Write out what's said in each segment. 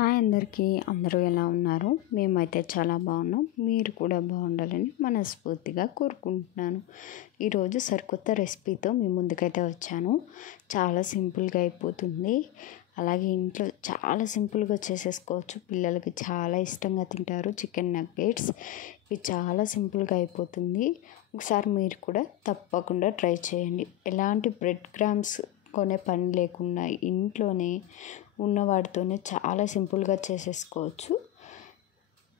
Hi అందరికీ, అందరూ ఎలా ఉన్నారు? మేమైతే చాలా బాగున్నాం. మీరు కూడా బాగుండాలని మనస్ఫూర్తిగా కోరుకుంటున్నాను. ఈరోజు సరికొత్త రెసిపీతో మీ ముందుకైతే వచ్చాను. చాలా సింపుల్గా అయిపోతుంది. అలాగే ఇంట్లో చాలా సింపుల్గా చేసేసుకోవచ్చు. పిల్లలకి చాలా ఇష్టంగా తింటారు. చికెన్ నగ్గెట్స్ ఇవి చాలా సింపుల్గా అయిపోతుంది. ఒకసారి మీరు కూడా తప్పకుండా ట్రై చేయండి. ఎలాంటి బ్రెడ్ క్రమ్స్ కొనే పని లేకుండా ఇంట్లోనే ఉన్న వాటితోనే చాలా సింపుల్గా చేసేసుకోవచ్చు.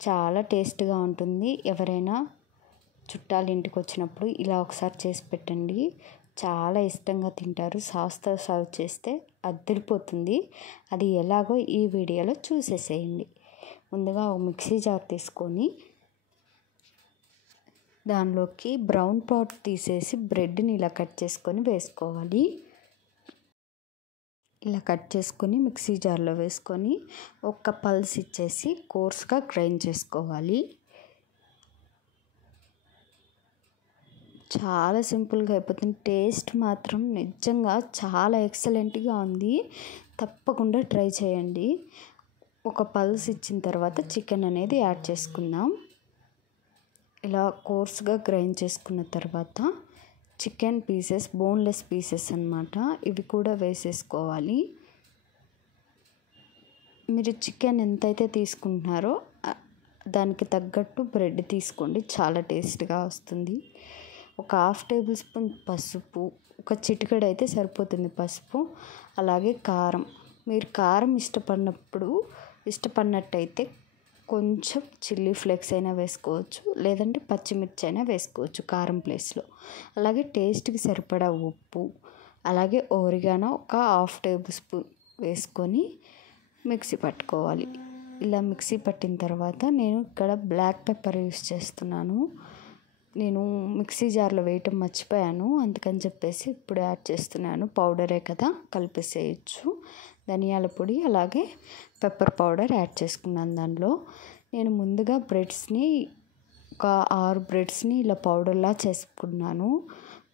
చాలా టేస్ట్గా ఉంటుంది. ఎవరైనా చుట్టాలు ఇంటికి వచ్చినప్పుడు ఇలా ఒకసారి చేసి పెట్టండి. చాలా ఇష్టంగా తింటారు. సాస్తో సర్వ్ చేస్తే అదిరిపోతుంది. అది ఎలాగో ఈ వీడియోలో చూసేసేయండి. ముందుగా ఒక మిక్సీ జార్ తీసుకొని దానిలోకి బ్రౌన్ పాట్ తీసేసి బ్రెడ్ని ఇలా కట్ చేసుకొని వేసుకోవాలి. ఇలా కట్ చేసుకొని మిక్సీ జార్లో వేసుకొని ఒక్క పల్స్ ఇచ్చేసి కోర్స్గా గ్రైండ్ చేసుకోవాలి. చాలా సింపుల్గా అయిపోతుంది. టేస్ట్ మాత్రం నిజంగా చాలా ఎక్సలెంట్గా ఉంది. తప్పకుండా ట్రై చేయండి. ఒక పల్స్ ఇచ్చిన తర్వాత చికెన్ అనేది యాడ్ చేసుకుందాం. ఇలా కోర్స్గా గ్రైండ్ చేసుకున్న తర్వాత చికెన్ పీసెస్, బోన్లెస్ పీసెస్ అన్నమాట, ఇవి కూడా వేసేసుకోవాలి. మీరు చికెన్ ఎంతైతే తీసుకుంటున్నారో దానికి తగ్గట్టు బ్రెడ్ తీసుకోండి. చాలా టేస్ట్గా వస్తుంది. ఒక 1/2 టేబుల్ స్పూన్ పసుపు, ఒక చిటికెడు అయితే సరిపోతుంది పసుపు. అలాగే కారం. మీరు కారం ఇష్టపడినట్టయితే కొంచెం చిల్లీ ఫ్లేక్స్ అయినా వేసుకోవచ్చు, లేదంటే పచ్చిమిర్చి అయినా వేసుకోవచ్చు కారం ప్లేస్లో. అలాగే టేస్ట్కి సరిపడా ఉప్పు, అలాగే ఓరిగానో ఒక 1/2 టేబుల్ స్పూన్ వేసుకొని మిక్సీ పట్టుకోవాలి. ఇలా మిక్సీ పట్టిన తర్వాత నేను ఇక్కడ బ్లాక్ పెప్పర్ యూస్ చేస్తున్నాను. నేను మిక్సీ జార్లో వేయటం మర్చిపోయాను, అందుకని చెప్పేసి ఇప్పుడు యాడ్ చేస్తున్నాను. పౌడరే కదా, కలిపేసేయచ్చు. ధనియాల పొడి అలాగే పెప్పర్ పౌడర్ యాడ్ చేసుకున్నాను. దానిలో నేను ముందుగా బ్రెడ్స్ని ఒక 6 బ్రెడ్స్ని ఇలా పౌడర్లా చేసుకున్నాను,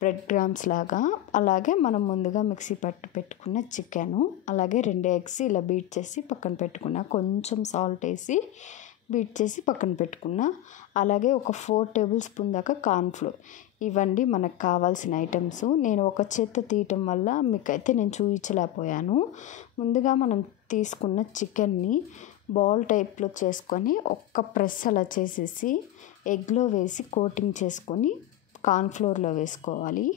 బ్రెడ్ క్రమ్స్ లాగా. అలాగే మనం ముందుగా మిక్సీ పట్టి పెట్టుకున్న చికెను, అలాగే 2 ఎగ్స్ ఇలా బీట్ చేసి పక్కన పెట్టుకున్నా. కొంచెం సాల్ట్ వేసి బీట్ చేసి పక్కన పెట్టుకున్నా. అలాగే ఒక 4 టేబుల్ స్పూన్ దాకా కార్న్ఫ్లోర్. ఇవండి మనకు కావాల్సిన ఐటమ్స్. నేను ఒక చేత్తో తీయటం వల్ల మీకైతే నేను చూపించలేకపోయాను. ముందుగా మనం తీసుకున్న చికెన్ని బాల్ టైప్లో చేసుకొని ఒక్క ప్రెస్ అలా చేసేసి ఎగ్లో వేసి కోటింగ్ చేసుకొని కార్న్ఫ్లోర్లో వేసుకోవాలి.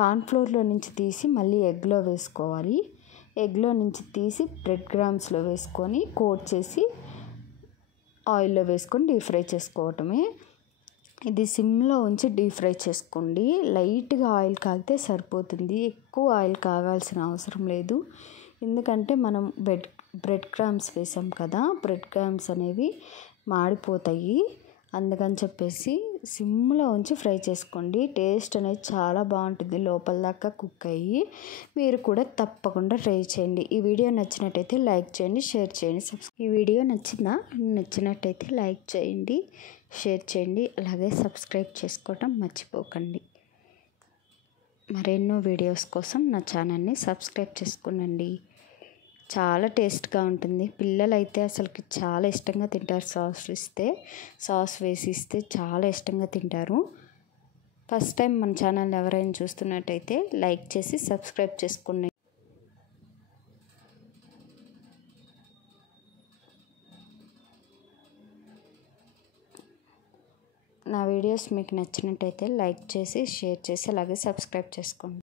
కార్న్ఫ్లోర్లో నుంచి తీసి మళ్ళీ ఎగ్లో వేసుకోవాలి. ఎగ్లో నుంచి తీసి బ్రెడ్ క్రమ్స్లో వేసుకొని కోట్ చేసి ఆయిల్లో వేసుకొని డీప్ ఫ్రై చేసుకోవటమే. ఇది సిమ్లో ఉంచి డీప్ ఫ్రై చేసుకోండి. లైట్గా ఆయిల్ కాగితే సరిపోతుంది. ఎక్కువ ఆయిల్ కాగాల్సిన అవసరం లేదు. ఎందుకంటే మనం బ్రెడ్ క్రమ్స్ వేసాం కదా, బ్రెడ్ క్రమ్స్ అనేవి మాడిపోతాయి. అందుకని చెప్పేసి సిమ్లో ఉంచి ఫ్రై చేసుకోండి. టేస్ట్ అనేది చాలా బాగుంటుంది, లోపల దాకా కుక్ అయ్యి. మీరు కూడా తప్పకుండా ట్రై చేయండి. ఈ వీడియో నచ్చినట్టయితే లైక్ చేయండి, షేర్ చేయండి. ఈ వీడియో నచ్చినట్టయితే లైక్ చేయండి, షేర్ చేయండి, అలాగే సబ్స్క్రైబ్ చేసుకోవటం మర్చిపోకండి. మరెన్నో వీడియోస్ కోసం నా ఛానల్ని సబ్స్క్రైబ్ చేసుకోండి. చాలా టేస్ట్గా ఉంటుంది. పిల్లలైతే అసలుకి చాలా ఇష్టంగా తింటారు. సాస్ వేసి ఇస్తే చాలా ఇష్టంగా తింటారు. ఫస్ట్ టైం మన ఛానల్ ఎవరైనా చూస్తున్నట్టయితే లైక్ చేసి సబ్స్క్రైబ్ చేసుకోండి. నా వీడియోస్ మీకు నచ్చినట్టయితే లైక్ చేసి, షేర్ చేసి, అలాగే సబ్స్క్రైబ్ చేసుకోండి.